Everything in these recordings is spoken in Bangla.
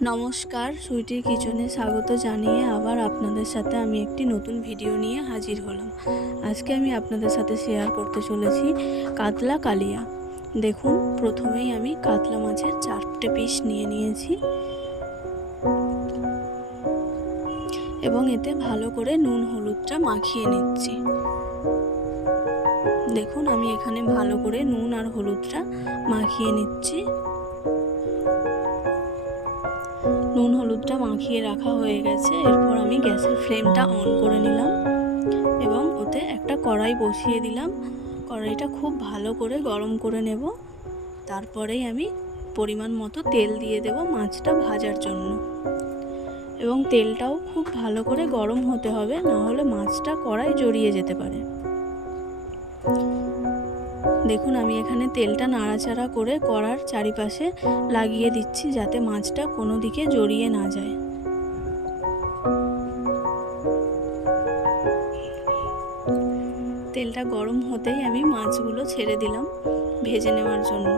নমস্কার, সুইটির কিচেনে স্বাগত জানিয়ে আবার আপনাদের সাথে আমি একটি নতুন ভিডিও নিয়ে হাজির হলাম। আজকে আমি আপনাদের সাথে শেয়ার করতে চলেছি কাতলা কালিয়া। দেখুন, প্রথমেই আমি কাতলা মাছের 4টে পিস নিয়ে নিয়েছি এবং এতে ভালো করে নুন হলুদটা মাখিয়ে নিচ্ছি। দেখুন, আমি এখানে ভালো করে নুন আর হলুদটা মাখিয়ে নিচ্ছি। নুন হলুদটা মাখিয়ে রাখা হয়ে গেছে। এরপর আমি গ্যাসের ফ্লেমটা অন করে নিলাম এবং ওতে একটা কড়াই বসিয়ে দিলাম। কড়াইটা খুব ভালো করে গরম করে নেব। তারপরেই আমি পরিমাণ মতো তেল দিয়ে দেব মাছটা ভাজার জন্য, এবং তেলটাও খুব ভালো করে গরম হতে হবে, না হলে মাছটা কড়াই জড়িয়ে যেতে পারে। দেখুন, আমি এখানে তেলটা নাড়াচাড়া করে কড়ার চারিপাশে লাগিয়ে দিচ্ছি যাতে মাছটা কোনো দিকে জড়িয়ে না যায়। তেলটা গরম হতেই আমি মাছগুলো ছেড়ে দিলাম ভেজে নেওয়ার জন্য।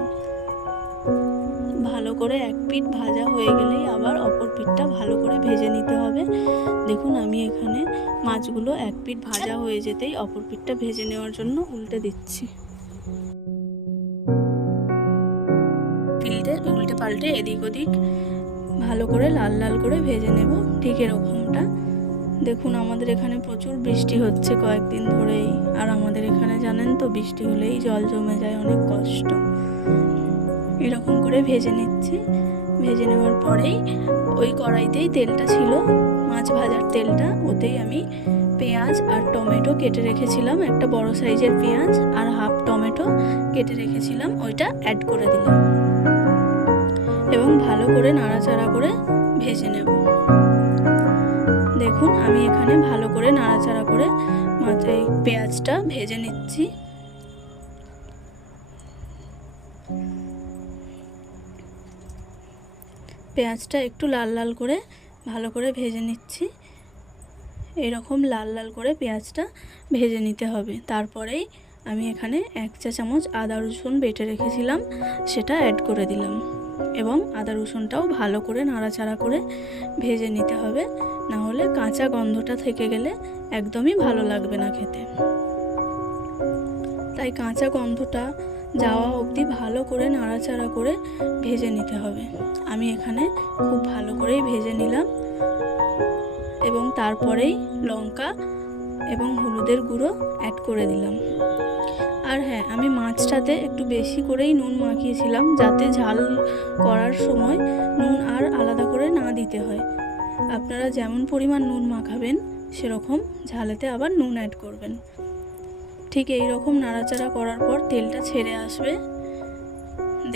ভালো করে এক পিঠ ভাজা হয়ে গেলেই আবার অপর পিঠটা ভালো করে ভেজে নিতে হবে। দেখুন, আমি এখানে মাছগুলো এক পিঠ ভাজা হয়ে যেতেই অপর পিঠটা ভেজে নেওয়ার জন্য উল্টে দিচ্ছি। উল্টে পাল্টে এদিক ওদিক ভালো করে লাল লাল করে ভেজে নেব, ঠিক এরকমটা। দেখুন, আমাদের এখানে প্রচুর বৃষ্টি হচ্ছে কয়েকদিন ধরেই, আর আমাদের এখানে জানেন তো বৃষ্টি হলেই জল জমে যায়, অনেক কষ্ট। এরকম করে ভেজে নিচ্ছি। ভেজে নেওয়ার পরেই ওই কড়াইতেই তেলটা ছিল, মাছ ভাজার তেলটা, ওতেই আমি পেঁয়াজ আর টমেটো কেটে রেখেছিলাম, একটা বড় সাইজের পেঁয়াজ আর হাফ টমেটো কেটে রেখেছিলাম, ওইটা অ্যাড করে দিলাম এবং ভালো করে নাড়াচাড়া করে ভেজে নেব। দেখুন, আমি এখানে ভালো করে নাড়াচাড়া করে মাথায় পেঁয়াজটা ভেজে নিচ্ছি। পেঁয়াজটা একটু লাল লাল করে ভালো করে ভেজে নিচ্ছি। এরকম লাল লাল করে পেঁয়াজটা ভেজে নিতে হবে। তারপরেই আমি এখানে 1 চা চামচ আদা রসুন বেটে রেখেছিলাম, সেটা অ্যাড করে দিলাম এবং আদা রসুনটাও ভালো করে নাড়াচাড়া করে ভেজে নিতে হবে, না হলে কাঁচা গন্ধটা থেকে গেলে একদমই ভালো লাগবে না খেতে। তাই কাঁচা গন্ধটা যাওয়া অবধি ভালো করে নাড়াচাড়া করে ভেজে নিতে হবে। আমি এখানে খুব ভালো করেই ভেজে নিলাম এবং তারপরেই লঙ্কা এবং হলুদের গুঁড়ো অ্যাড করে দিলাম। আর হ্যাঁ, আমি মাছটাতে একটু বেশি করেই নুন মাখিয়েছিলাম, যাতে ঝাল করার সময় নুন আর আলাদা করে না দিতে হয়। আপনারা যেমন পরিমাণ নুন মাখাবেন সেরকম ঝালেতে আবার নুন অ্যাড করবেন। ঠিক এই রকম নাড়াচাড়া করার পর তেলটা ছেড়ে আসবে।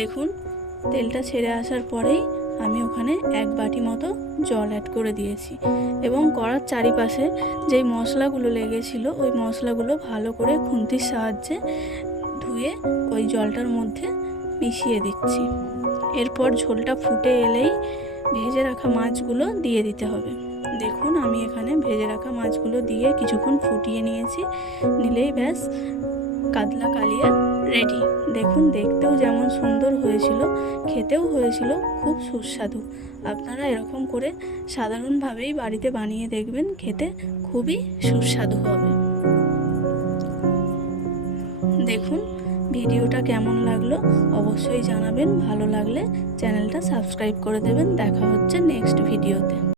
দেখুন, তেলটা ছেড়ে আসার পরেই আমি ওখানে 1 বাটি মতো জল অ্যাড করে দিয়েছি এবং কড়ার চারিপাশে যেই মশলাগুলো লেগেছিল ওই মশলাগুলো ভালো করে খুন্তির সাহায্যে ধুয়ে ওই জলটার মধ্যে মিশিয়ে দিচ্ছি। এরপর ঝোলটা ফুটে এলেই ভেজে রাখা মাছগুলো দিয়ে দিতে হবে। দেখুন, আমি এখানে ভেজে রাখা মাছগুলো দিয়ে কিছুক্ষণ ফুটিয়ে নিলেই ব্যাস কাতলা কালিয়া রেডি। দেখুন, দেখতেও যেমন সুন্দর হয়েছিল, খেতেও হয়েছিল খুব সুস্বাদু। আপনারা এরকম করে সাধারণভাবেই বাড়িতে বানিয়ে দেখবেন, খেতে খুবই সুস্বাদু হবে। দেখুন, ভিডিওটা কেমন লাগলো অবশ্যই জানাবেন। ভালো লাগলে চ্যানেলটা সাবস্ক্রাইব করে দেবেন। দেখা হচ্ছে নেক্সট ভিডিওতে।